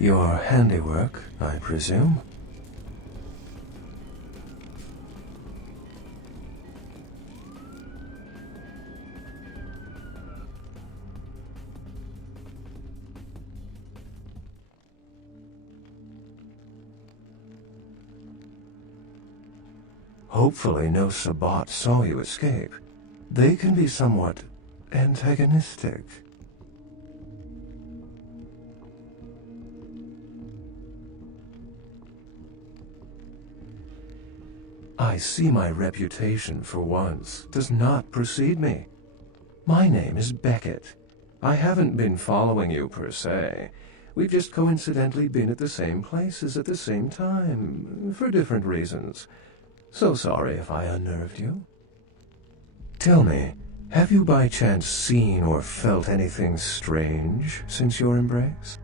Your handiwork, I presume? Hopefully no Sabbat saw you escape. They can be somewhat antagonistic. I see my reputation, for once, does not precede me. My name is Beckett. I haven't been following you per se. We've just coincidentally been at the same places at the same time, for different reasons. So sorry if I unnerved you. Tell me, have you by chance seen or felt anything strange since your embrace?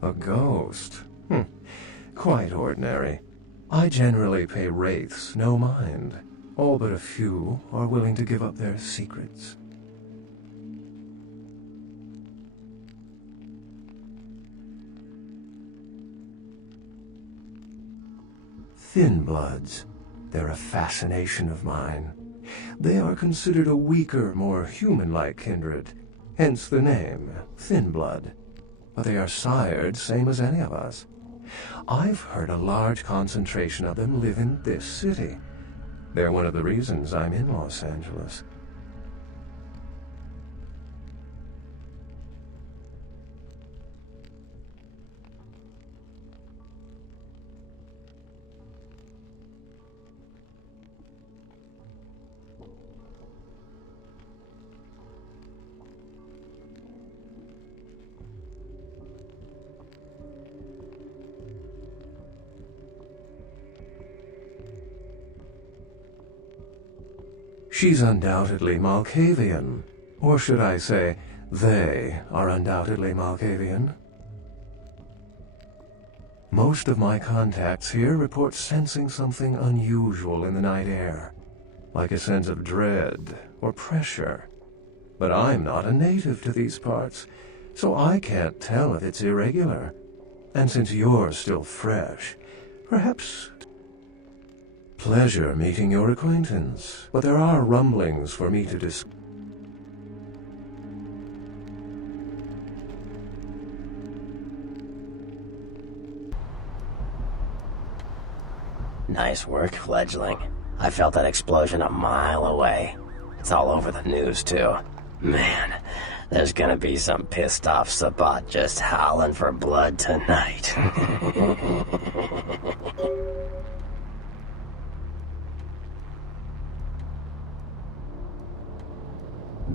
A ghost? Quite ordinary. I generally pay wraiths no mind. All but a few are willing to give up their secrets. Thin bloods. They're a fascination of mine. They are considered a weaker, more human-like kindred, hence the name, Thin Blood. But they are sired same as any of us. I've heard a large concentration of them live in this city. They're one of the reasons I'm in Los Angeles. She's undoubtedly Malkavian. Or should I say, they are undoubtedly Malkavian. Most of my contacts here report sensing something unusual in the night air, like a sense of dread or pressure. But I'm not a native to these parts, so I can't tell if it's irregular. And since you're still fresh, perhaps... Pleasure meeting your acquaintance, but there are rumblings for me to discuss. Nice work, fledgling. I felt that explosion a mile away. It's all over the news, too. Man, there's gonna be some pissed off Sabbat just howling for blood tonight.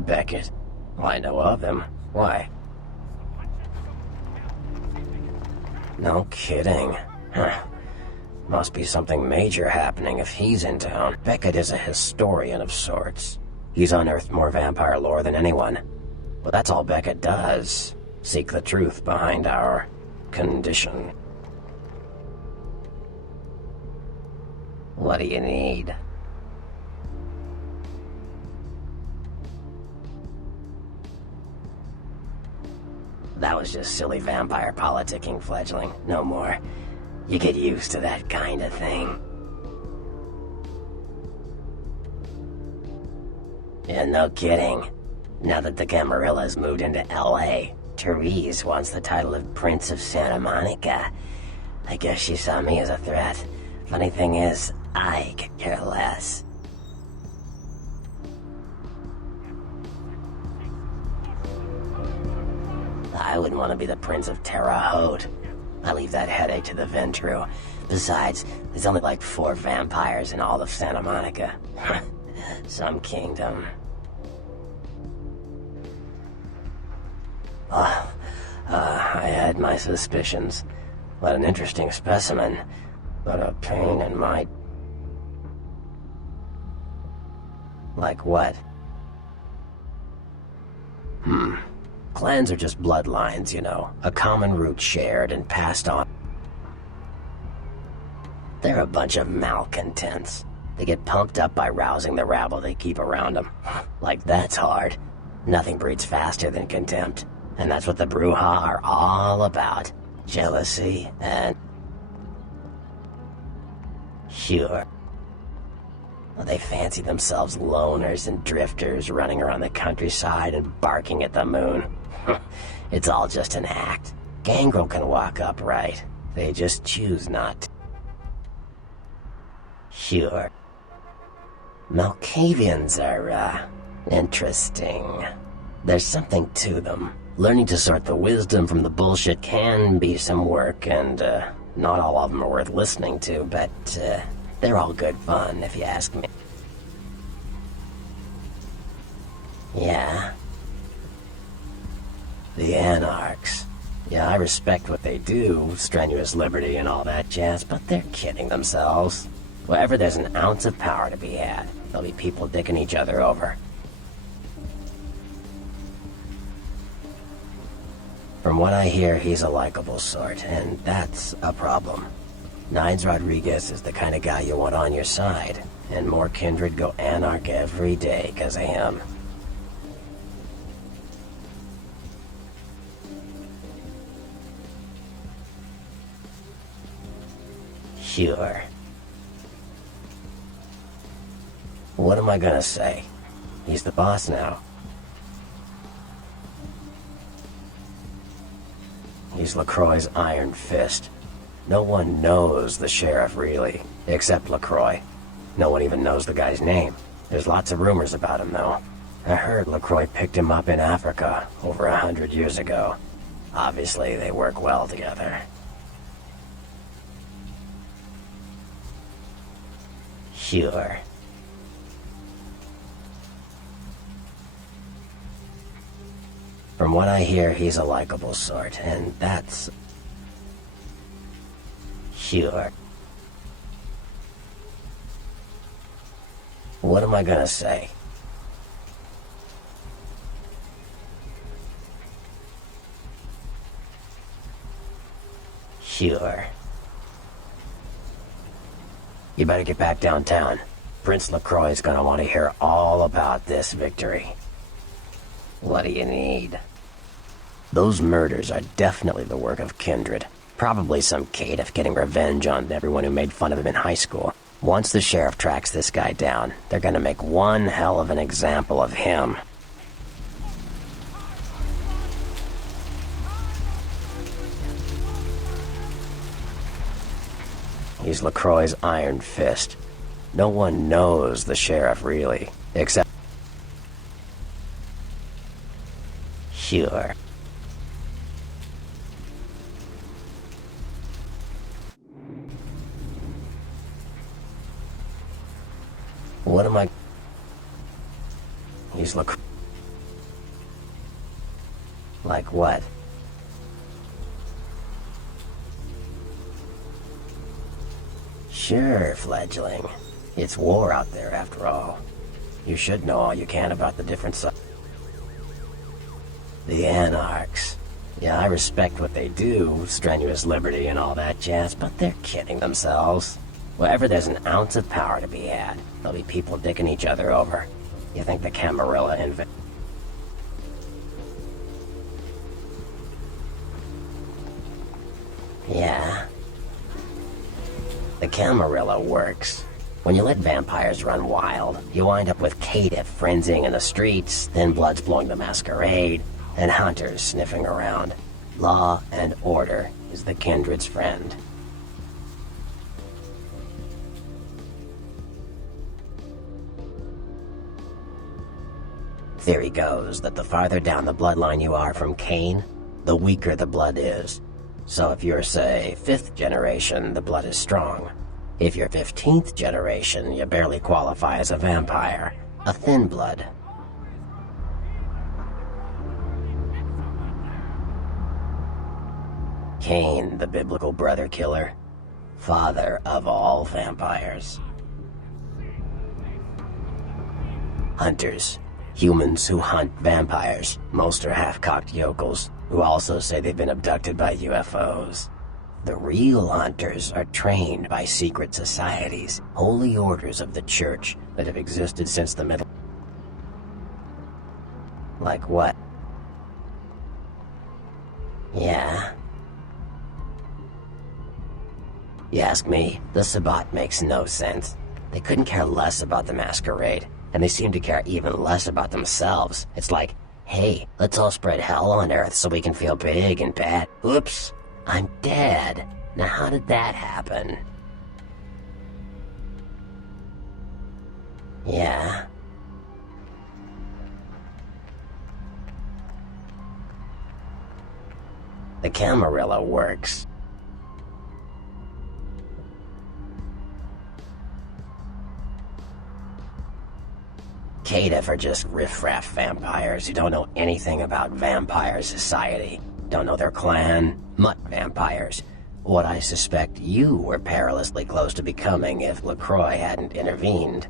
Beckett. I know of him. Why? No kidding. Huh. Must be something major happening if he's in town. Beckett is a historian of sorts. He's unearthed more vampire lore than anyone. Well, that's all Beckett does. Seek the truth behind our condition. What do you need? That was just silly vampire politicking, fledgling. No more. You get used to that kind of thing. Yeah, no kidding. Now that the Camarillas moved into L.A., Therese wants the title of Prince of Santa Monica. I guess she saw me as a threat. Funny thing is, I could care less. I wouldn't want to be the Prince of Terre Haute. I leave that headache to the Ventru. Besides, there's only like 4 vampires in all of Santa Monica. Some kingdom. I had my suspicions. What an interesting specimen. But a pain in my... Like what? Clans are just bloodlines, you know. A common root shared and passed on. They're a bunch of malcontents. They get pumped up by rousing the rabble they keep around them. Like that's hard. Nothing breeds faster than contempt. And that's what the brouhaha are all about. Jealousy and... Sure. Well, they fancy themselves loners and drifters running around the countryside and barking at the moon. It's all just an act. Gangrel can walk upright. They just choose not to. Sure. Malkavians are, interesting. There's something to them. Learning to sort the wisdom from the bullshit can be some work, and, not all of them are worth listening to, but, they're all good fun, if you ask me. Yeah. The Anarchs. Yeah, I respect what they do, strenuous liberty and all that jazz, but they're kidding themselves. Wherever there's an ounce of power to be had, there'll be people dicking each other over. From what I hear, he's a likable sort, and that's a problem. Nines Rodriguez is the kind of guy you want on your side, and more kindred go anarch every day 'cause of him. Sure. What am I gonna say? He's the boss now. He's LaCroix's iron fist. No one knows the sheriff really, except LaCroix. No one even knows the guy's name. There's lots of rumors about him though. I heard LaCroix picked him up in Africa over 100 years ago. Obviously they work well together. Sure. From what I hear, he's a likable sort, and that's... Sure. What am I gonna say? Sure. You better get back downtown. Prince LaCroix's gonna want to hear all about this victory. What do you need? Those murders are definitely the work of kindred. Probably some caitiff getting revenge on everyone who made fun of him in high school. Once the sheriff tracks this guy down, they're gonna make one hell of an example of him. He's LaCroix's iron fist. No one knows the sheriff really, except... Sure. What am I... He's LaCroix. Like what? Sure, fledgling. It's war out there after all. You should know all you can about the different sides. The Anarchs. Yeah, I respect what they do, strenuous liberty and all that jazz, but they're kidding themselves. Wherever there's an ounce of power to be had, there'll be people dicking each other over. You think the Camarilla Yeah. The Camarilla works. When you let vampires run wild, you wind up with caitiff frenzying in the streets, then bloods blowing the masquerade, and hunters sniffing around. Law and order is the kindred's friend. Theory goes that the farther down the bloodline you are from Cain, the weaker the blood is. So if you're, say, 5th generation, the blood is strong. If you're 15th generation, you barely qualify as a vampire. A thin blood. Cain, the biblical brother killer, father of all vampires. Hunters. Humans who hunt vampires. Most are half-cocked yokels, who also say they've been abducted by UFOs. The real hunters are trained by secret societies, holy orders of the church that have existed since the Middle... Like what? Yeah? You ask me, the Sabbat makes no sense. They couldn't care less about the Masquerade, and they seem to care even less about themselves. It's like, hey, let's all spread hell on Earth so we can feel big and bad. Oops, I'm dead. Now how did that happen? Yeah? The Camarilla works. Caitiff are just riffraff vampires who don't know anything about vampire society. Don't know their clan. Mutt vampires. What I suspect you were perilously close to becoming if LaCroix hadn't intervened.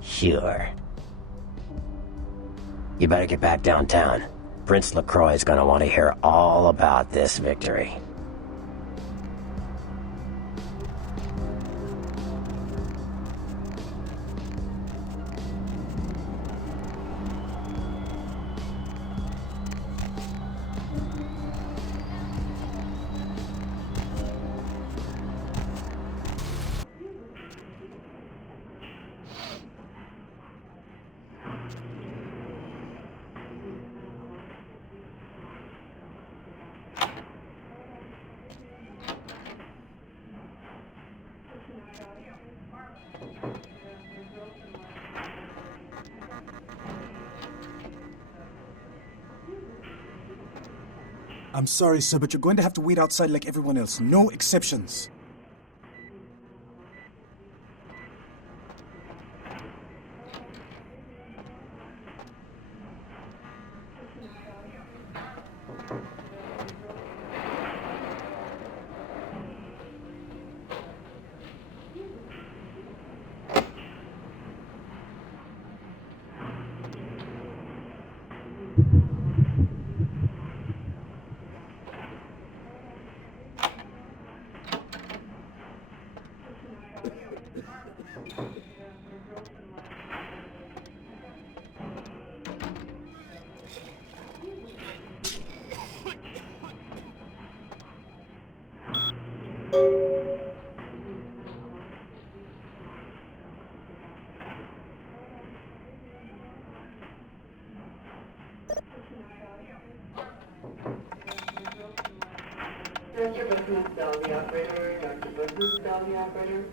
Sure. You better get back downtown. Prince LaCroix's gonna want to hear all about this victory. I'm sorry, sir, but you're going to have to wait outside like everyone else. No exceptions. Dr. Business, tell the operator. Dr. Business, tell the operator.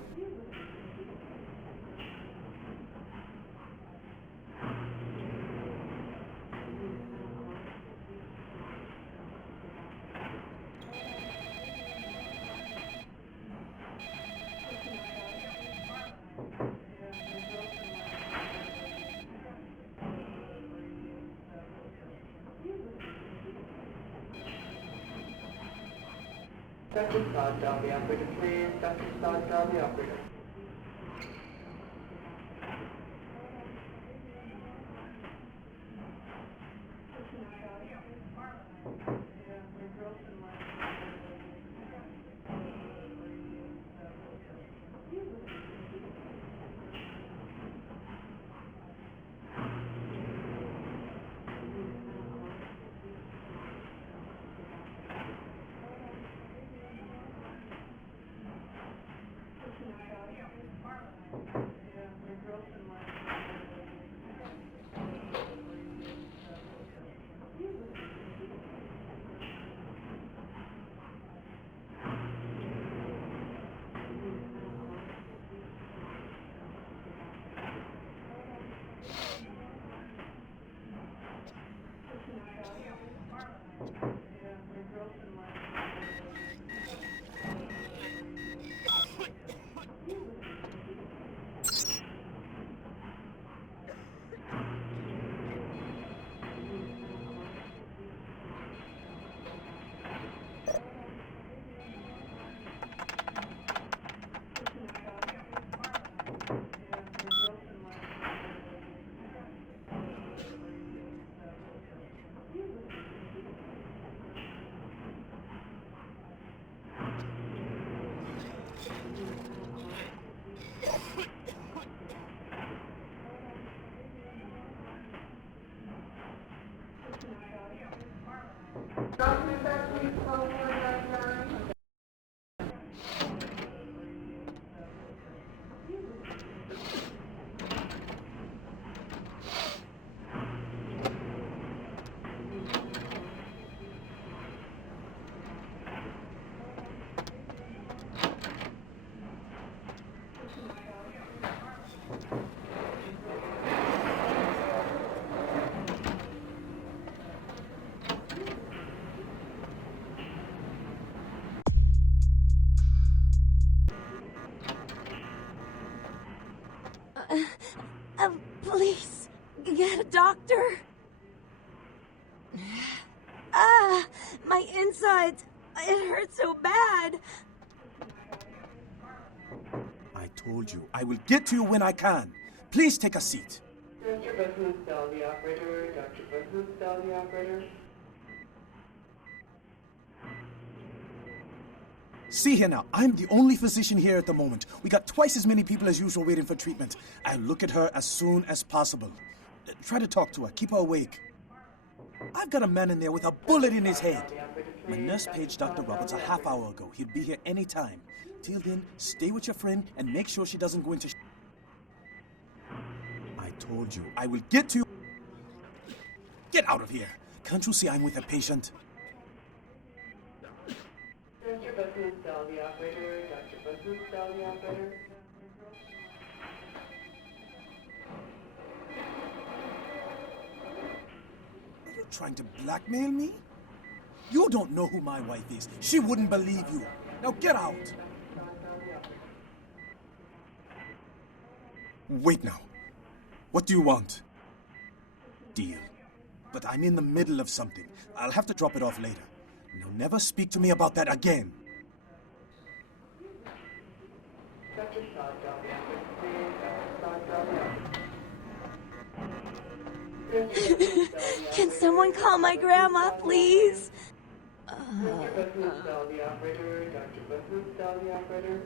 Dr. Scott, tell the operator, please. Dr. Scott, tell the operator. Please, get a doctor. My insides. It hurts so bad. I told you, I will get to you when I can. Please take a seat. Dr. Bethlehem, tell the operator. Dr. Bethlehem, tell the operator. See here now, I'm the only physician here at the moment. We got twice as many people as usual waiting for treatment. I'll look at her as soon as possible. Try to talk to her, keep her awake. I've got a man in there with a bullet in his head. My nurse paged Dr. Roberts a half hour ago. He'll be here any time. Till then, stay with your friend and make sure she doesn't go into I told you, I will get to you. Get out of here. Can't you see I'm with a patient? Dr. Bethlehem, tell the operator. Dr. Bethlehem, tell the operator. Are you trying to blackmail me? You don't know who my wife is. She wouldn't believe you. Now get out. Wait now. What do you want? Deal. But I'm in the middle of something. I'll have to drop it off later. Now never speak to me about that again. Dr. Saad, tell the operator. Dr. Saad, tell the operator. Can someone call my grandma, please? Dr. Bethlehem, tell the operator. Dr. Bethlehem, tell the operator.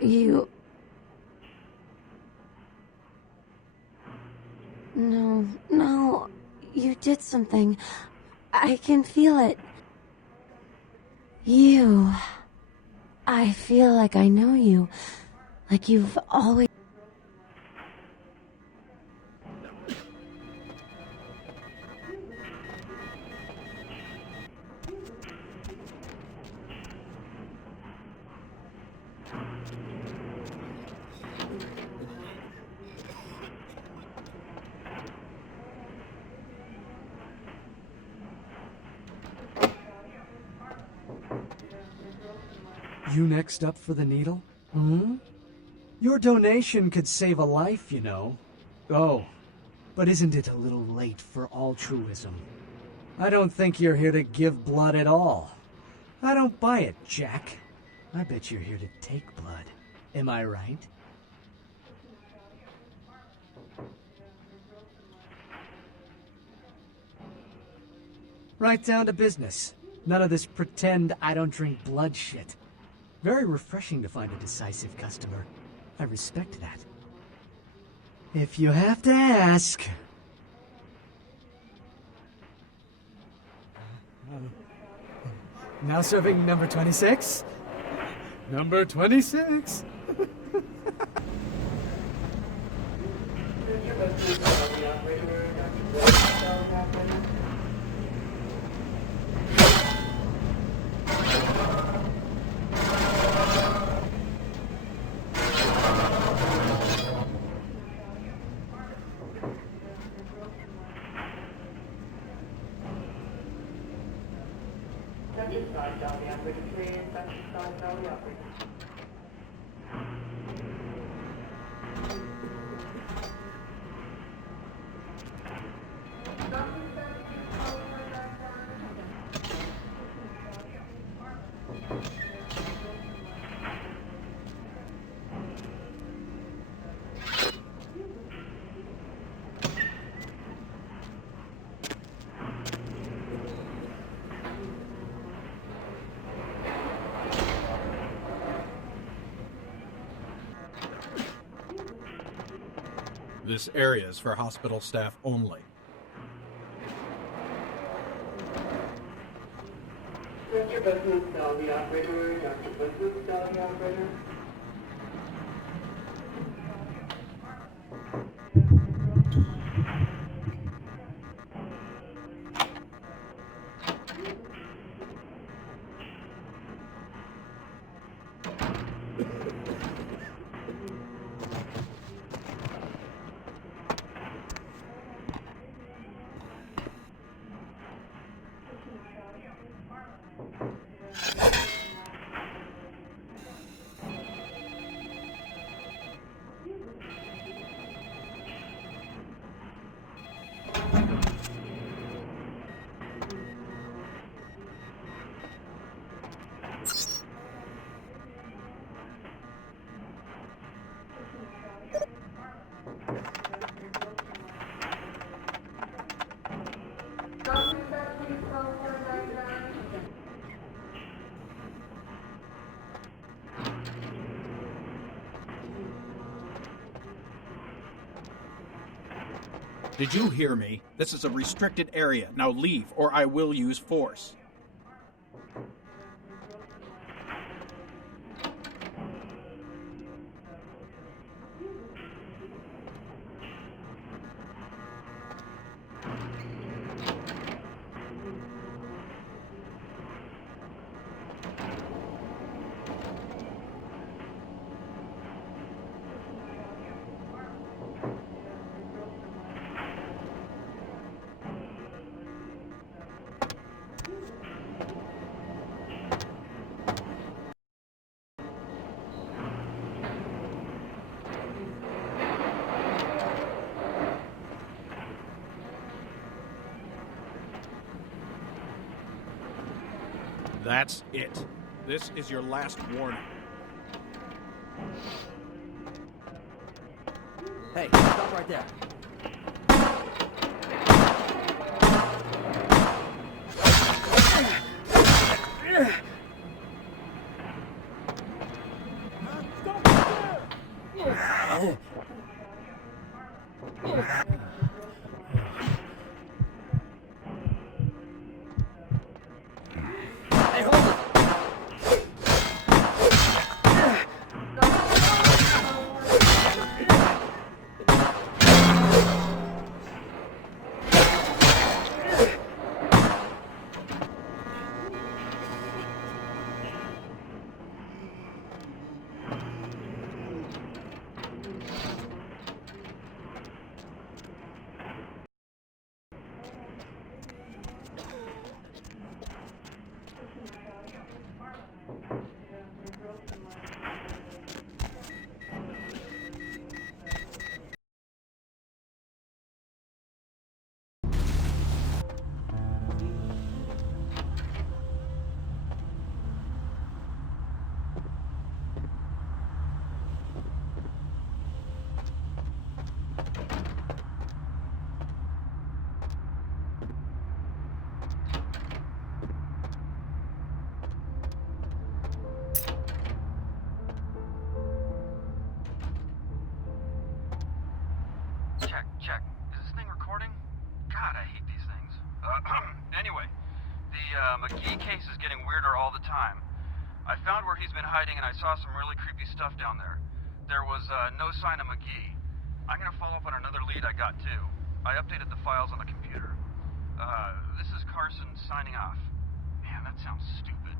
You... No, you did something. I can feel it. You... I feel like I know you. Like you've always... You next up for the needle? Hmm? Your donation could save a life, you know. Oh, but isn't it a little late for altruism? I don't think you're here to give blood at all. I don't buy it, Jack. I bet you're here to take blood. Am I right? Right down to business. None of this pretend I don't drink blood shit. Very refreshing to find a decisive customer. I respect that. If you have to ask. Now serving number 26? Number 26? Dr. Bethlehem, tell the operator. Dr. Bethlehem, tell the operator. Dr. Saad, tell the operator, please. Dr. Saad, tell the operator. This area is for hospital staff only. Dr. Buckland's still the operator. Dr. Buckland's still the operator. Did you hear me? This is a restricted area. Now leave, or I will use force. That's it. This is your last warning. Hey, stop right there. Check. Is this thing recording? God, I hate these things. Anyway, the McGee case is getting weirder all the time. I found where he's been hiding and I saw some really creepy stuff down there. There was no sign of McGee. I'm gonna follow up on another lead I got too. I updated the files on the computer. This is Carson signing off. Man, that sounds stupid.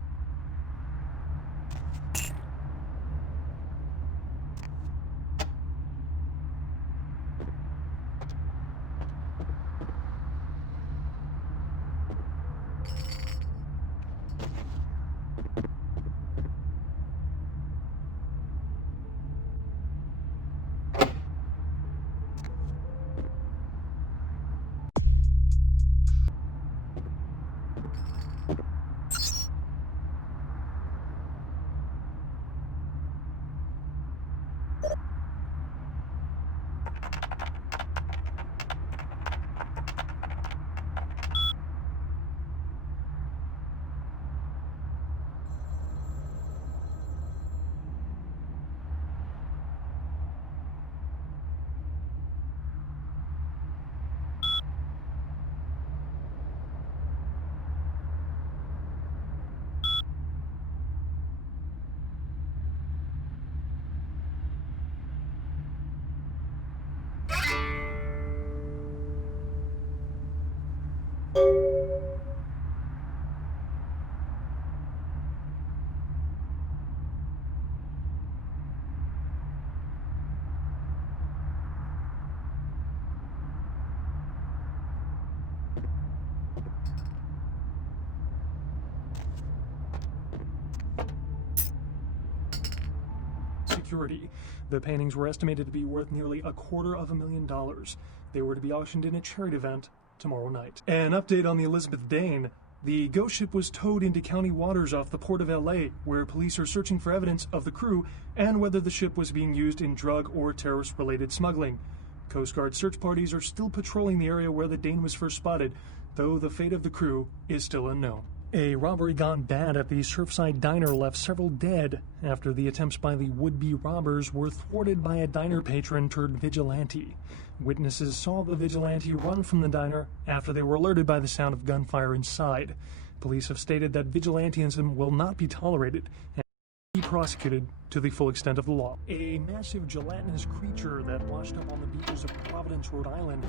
Security. The paintings were estimated to be worth nearly $250,000. They were to be auctioned in a charity event tomorrow night. An update on the Elizabeth Dane. The ghost ship was towed into county waters off the port of LA, where police are searching for evidence of the crew and whether the ship was being used in drug or terrorist-related smuggling. Coast Guard search parties are still patrolling the area where the Dane was first spotted, though the fate of the crew is still unknown. A robbery gone bad at the Surfside Diner left several dead after the attempts by the would-be robbers were thwarted by a diner patron turned vigilante. Witnesses saw the vigilante run from the diner after they were alerted by the sound of gunfire inside. Police have stated that vigilantism will not be tolerated and be prosecuted to the full extent of the law. A massive gelatinous creature that washed up on the beaches of Providence, Rhode Island.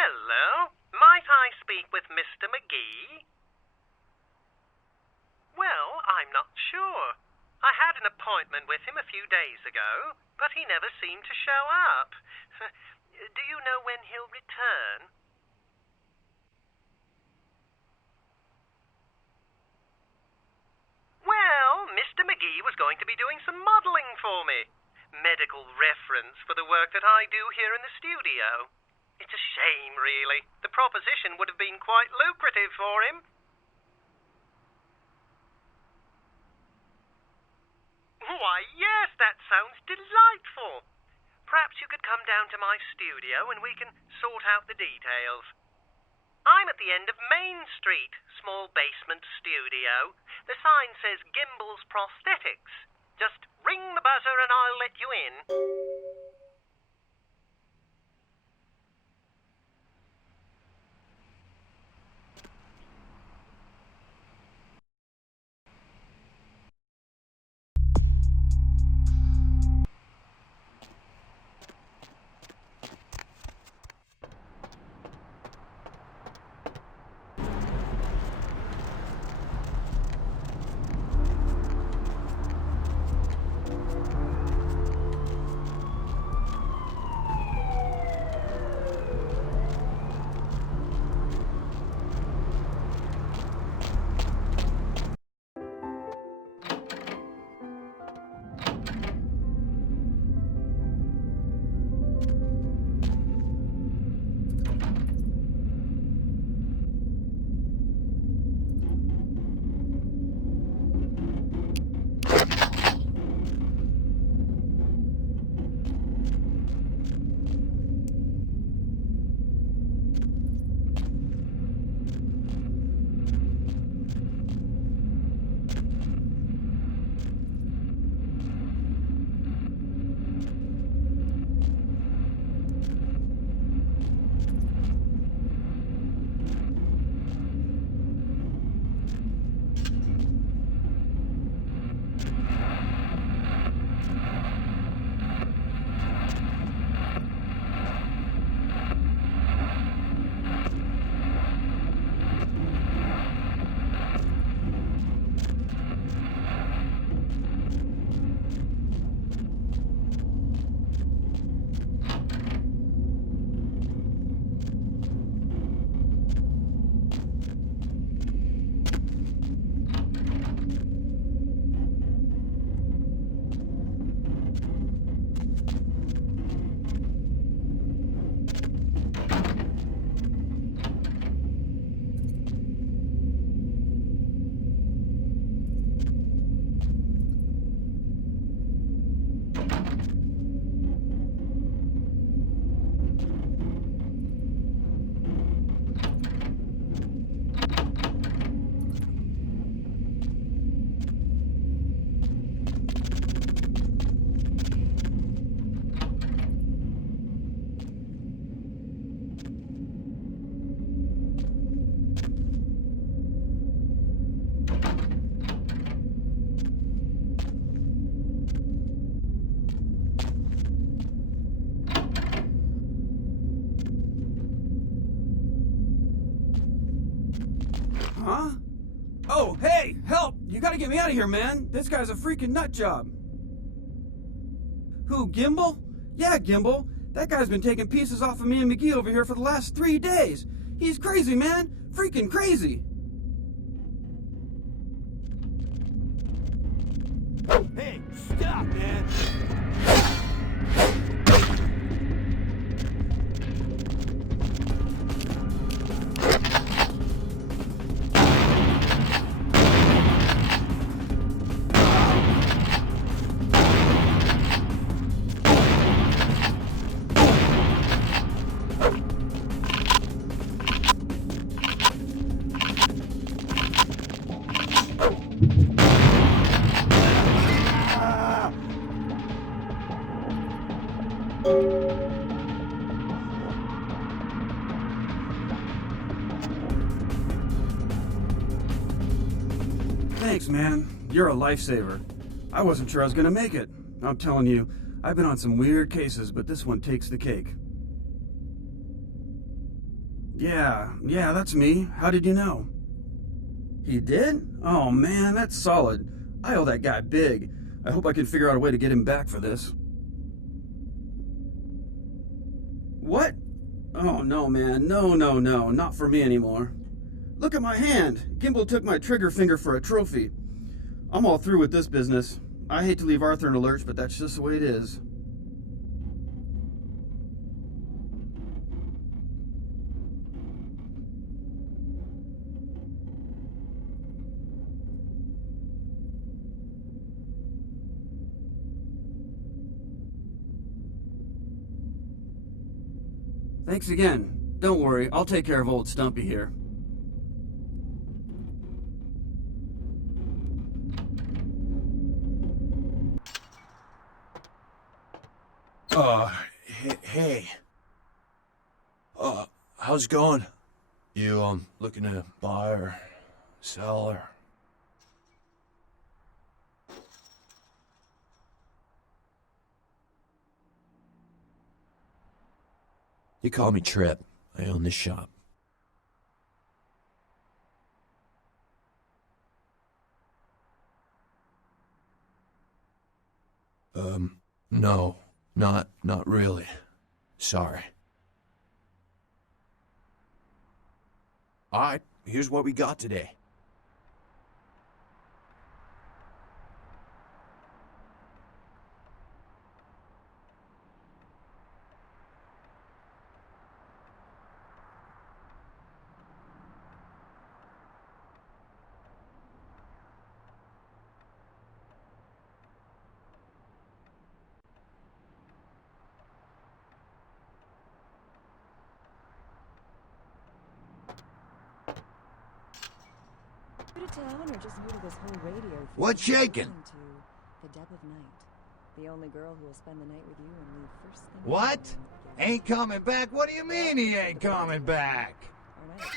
Hello? Might I speak with Mr. McGee? Well, I'm not sure. I had an appointment with him a few days ago, but he never seemed to show up. Do you know when he'll return? Well, Mr. McGee was going to be doing some modeling for me. Medical reference for the work that I do here in the studio. It's a shame, really. The proposition would have been quite lucrative for him. Why, yes, that sounds delightful. Perhaps you could come down to my studio and we can sort out the details. I'm at the end of Main Street, small basement studio. The sign says Gimbel's Prosthetics. Just ring the buzzer and I'll let you in. Huh? Oh, hey, help! You gotta get me out of here, man! This guy's a freaking nut job. Who, Gimbel? Yeah, Gimbel. That guy's been taking pieces off of me and McGee over here for the last 3 days. He's crazy, man! Freaking crazy! Hey, stop, man! Thanks, man. You're a lifesaver. I wasn't sure I was gonna make it. I'm telling you, I've been on some weird cases, but this one takes the cake. Yeah, that's me. How did you know? He did? Oh man, that's solid. I owe that guy big. I hope I can figure out a way to get him back for this. What? Oh no, man. No, not for me anymore. Look at my hand! Gimbel took my trigger finger for a trophy. I'm all through with this business. I hate to leave Arthur in a lurch, but that's just the way it is. Thanks again. Don't worry, I'll take care of old Stumpy here. Hey. How's it going? You, looking to buy or sell or... You call me Trip. I own this shop. No. Not really. Sorry. Alright, here's what we got today. Town or just new to this whole radio thing? What's shaking? To the dead of night. The only girl who will spend the night with you and leave first thing. What? Ain't coming back? What do you mean he ain't coming back? All right.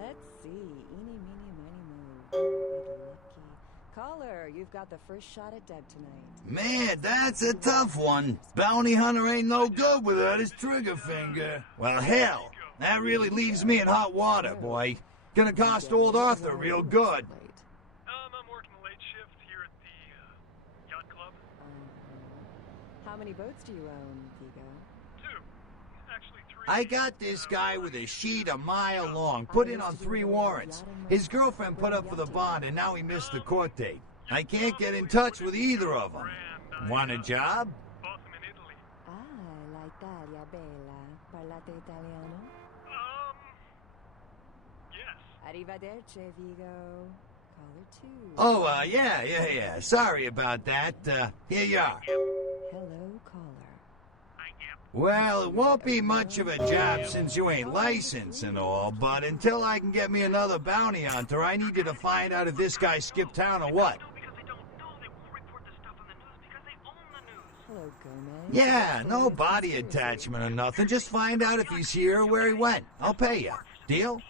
Let's see. Eeny, meeny, miny, moe. Good lucky. Caller, you've got the first shot at Deb tonight. Man, that's a tough one. Bounty hunter ain't no good without his trigger finger. Well, hell, that really leaves me in hot water, boy. Gonna cost old Arthur real good. I'm working a late shift here at the yacht club. How many boats do you own, Vigo? 2. Actually 3. I got this guy with a sheet a mile long, put in on 3 warrants. His girlfriend put up for the bond, and now he missed the court date. I can't get in touch with either of them. Want a job? Bought them in Italy. Ah, l'Italia bella. Parlate italiano? Arrivederci, Vigo. Caller 2. Oh, yeah. Sorry about that. Here you are. Hello, caller. Well, it won't be much of a job since you ain't licensed and all, but until I can get me another bounty hunter, I need you to find out if this guy skipped town or what. Hello, Gomez. Yeah, no body attachment or nothing. Just find out if he's here or where he went. I'll pay you. Deal?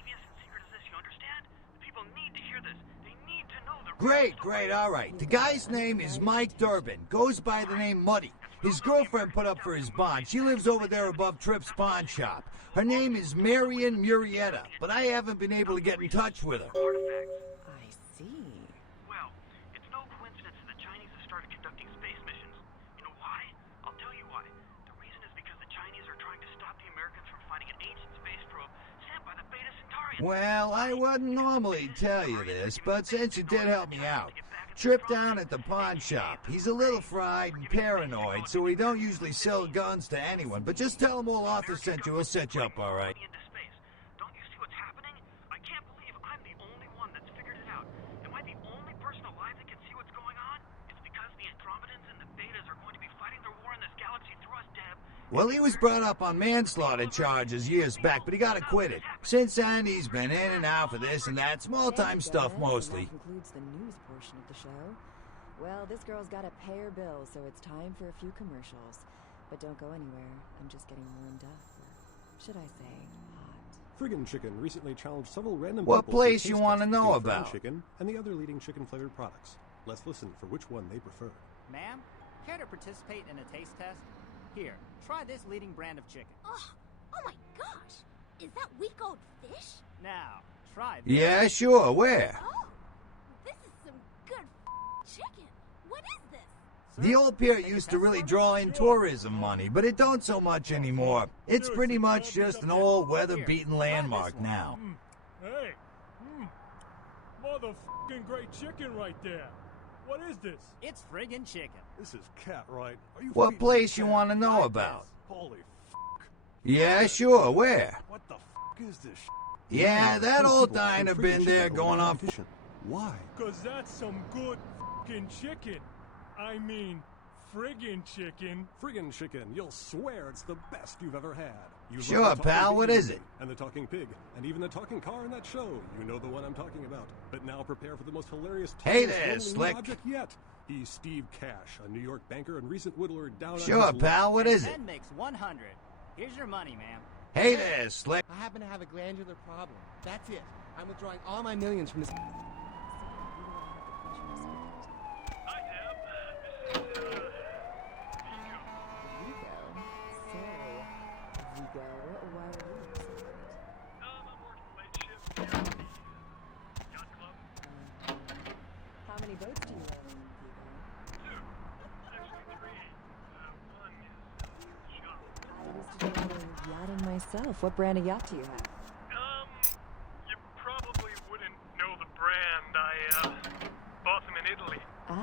Great, all right. The guy's name is Mike Durbin. Goes by the name Muddy. His girlfriend put up for his bond. She lives over there above Tripp's pawn shop. Her name is Marion Murrieta, but I haven't been able to get in touch with her. I see. Well, it's no coincidence that the Chinese have started conducting space missions. You know why? I'll tell you why. The reason is because the Chinese are trying to stop the Americans from finding an ancient space probe sent by the Beta Centaurians. Well, I wouldn't normally tell you this, but since you did help me out, Trip down at the pawn shop. He's a little fried and paranoid, so he don't usually sell guns to anyone. But just tell him old Arthur sent you. He'll set you up all right. Don't you see what's happening? I can't believe I'm the only one that's figured it out. Am I the only person alive that can see what's going on? It's because the Andromedans and the Betas are going to be fighting their war in this galaxy through us, Deb. Well, he was brought up on manslaughter charges years back, but he got acquitted. Since then, he's been in and out for this and that, small-time stuff mostly. That concludes the news portion of the show. Well, this girl's got to pay her bills, so it's time for a few commercials. But don't go anywhere. I'm just getting warmed up. Or should I say, hot. Friggin' Chicken recently challenged several random What people place to you taste want to test know Fried about? Chicken and the other leading chicken-flavored products. Let's listen for which one they prefer. Ma'am, care to participate in a taste test? Here, try this leading brand of chicken. Oh my gosh! Is that week-old fish? Now, try this. Yeah, sure. Where? Oh, this is some good chicken. What is this? The old pier used to really draw in tourism money, but it don't so much anymore. It's pretty much just an old weather-beaten landmark now. Hey, motherfucking great chicken right there. What is this? It's friggin' chicken. This is cat, right? Are you What feeding place the you cat? want to know about? Holy Yeah, sure. Where? what the is this? Yeah, that old diner been there going on. Why? Cause that's some good fucking chicken. I mean, friggin' chicken. Friggin' Chicken, you'll swear it's the best you've ever had. You've Sure, loved the talking pal, pig what is movie it? And the talking pig, and even the talking car in that show. You know the one I'm talking about. But now prepare for the most hilarious Hey tallest there, rolling Slick. object yet. He's Steve Cash, a New York banker and recent whittler down Sure, on his pal, what is it? 10 makes 100. Here's your money, ma'am. Hey there, Slick. I happen to have a glandular problem. That's it. I'm withdrawing all my millions from this. Vigo, why are you upset? I'm working late shift here at the yacht club. How many boats do you own, Vigo? 2. Actually 3. One is in the shop. I used to do a little yachting myself. What brand of yacht do you have? You probably wouldn't know the brand. I bought them in Italy. Ah,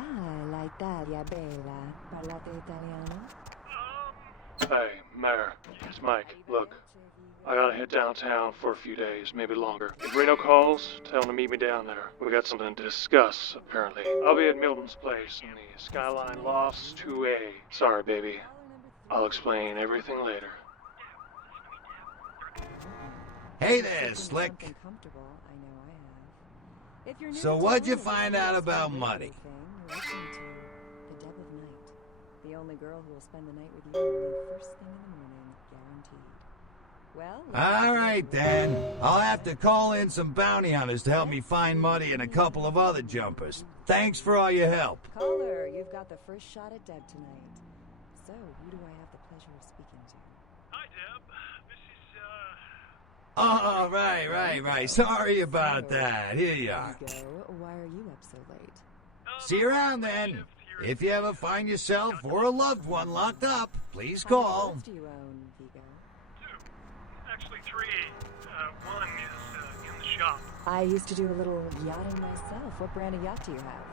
la Italia bella. Parlate italiano? Hey, Mayor. It's Mike. Look, I gotta head downtown for a few days, maybe longer. If Reno calls, tell him to meet me down there. We got something to discuss, apparently. I'll be at Milton's place in the Skyline Lofts 2A. Sorry, baby. I'll explain everything later. Hey there, Slick. Something comfortable, I know I have. If you're new So to what'd you town, find out about money? You're listening to The Deb of Night. The only girl who will spend the night with you will leave first thing in the morning, guaranteed. Well, All right, then. I'll have to call in some bounty hunters to help me find Muddy and a couple of other jumpers. Thanks for all your help. caller, you've got the first shot at Deb tonight. So, who do I have the pleasure of speaking to? Hi, Deb. This is, Oh, right. Sorry about that. Here you are. Vigo, why are you up so late? See you around then. If you ever find yourself or a loved one locked up, please call. How many boats do you own, Vigo? 2. Actually 3. One is in the shop. I used to do a little yachting myself. What brand of yacht do you have?